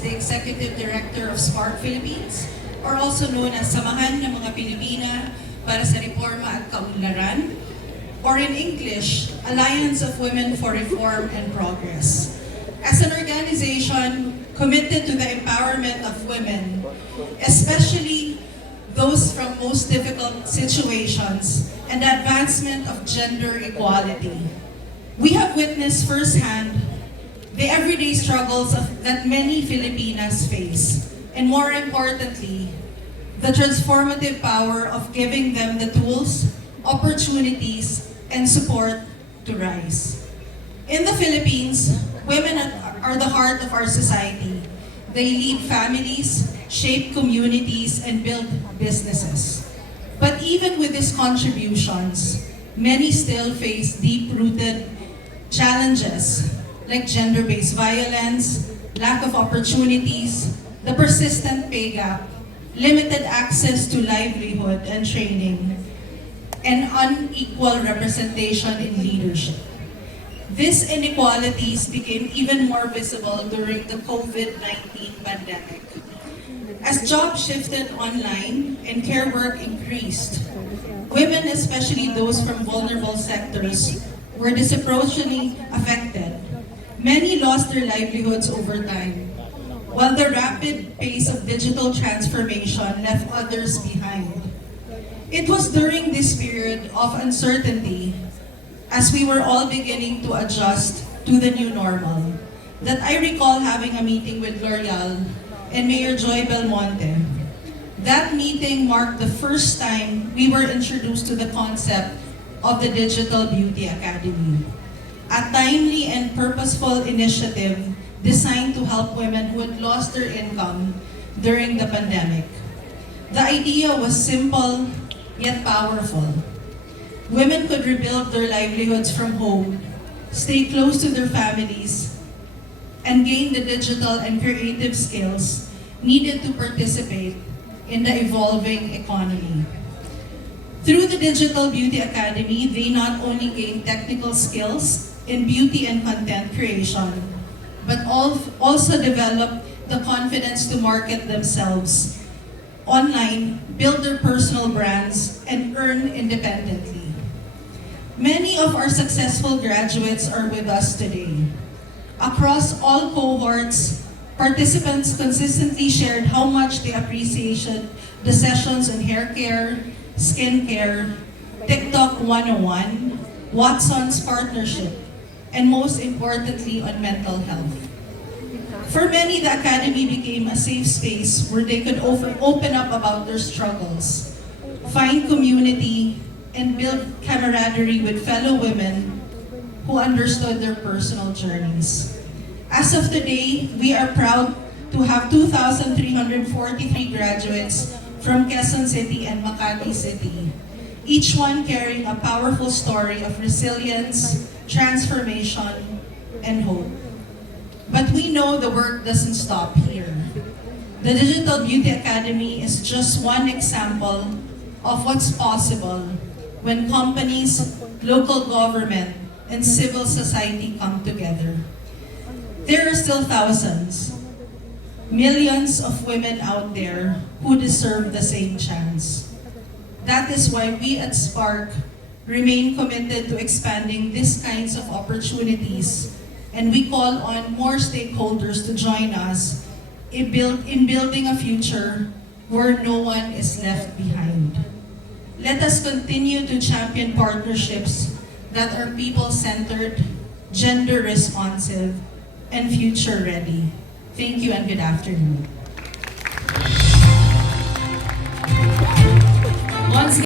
as the Executive Director of Spark Philippines, or also known as Samahan ng mga Pilipina para sa Reforma at Kaunlaran, or in English, Alliance of Women for Reform and Progress. As an organization committed to the empowerment of women, especially those from most difficult situations, and the advancement of gender equality, we have witnessed firsthand the everyday struggles that many Filipinas face, and more importantly, the transformative power of giving them the tools, opportunities, and support to rise. In the Philippines, women are the heart of our society. They lead families, shape communities, and build businesses. But even with these contributions, many still face deep-rooted challenges like gender-based violence, lack of opportunities, the persistent pay gap, limited access to livelihood and training, and unequal representation in leadership. These inequalities became even more visible during the COVID-19 pandemic. As jobs shifted online and care work increased, women, especially those from vulnerable sectors, were disproportionately affected. Many lost their livelihoods over time, while the rapid pace of digital transformation left others behind. It was during this period of uncertainty, as we were all beginning to adjust to the new normal, that I recall having a meeting with L'Oreal and Mayor Joy Belmonte. That meeting marked the first time we were introduced to the concept of the Digital Beauty Academy, a timely and purposeful initiative designed to help women who had lost their income during the pandemic. The idea was simple yet powerful. Women could rebuild their livelihoods from home, stay close to their families, and gain the digital and creative skills needed to participate in the evolving economy. Through the Digital Beauty Academy, they not only gained technical skills in beauty and content creation, but also developed the confidence to market themselves online, build their personal brands, and earn independently. Many of our successful graduates are with us today. Across all cohorts, participants consistently shared how much they appreciated the sessions on hair care, skin care, TikTok 101, Watson's partnership, and most importantly, on mental health. For many, the Academy became a safe space where they could open up about their struggles, find community, and build camaraderie with fellow women who understood their personal journeys. As of today, we are proud to have 2,343 graduates from Quezon City and Makati City, each one carrying a powerful story of resilience, transformation, and hope. But we know the work doesn't stop here. The Digital Beauty Academy is just one example of what's possible when companies, local government, and civil society come together. There are still thousands, millions of women out there who deserve the same chance. That is why we at Spark remain committed to expanding these kinds of opportunities, and we call on more stakeholders to join us in building a future where no one is left behind. Let us continue to champion partnerships that are people-centered, gender-responsive, and future-ready. Thank you and good afternoon. Once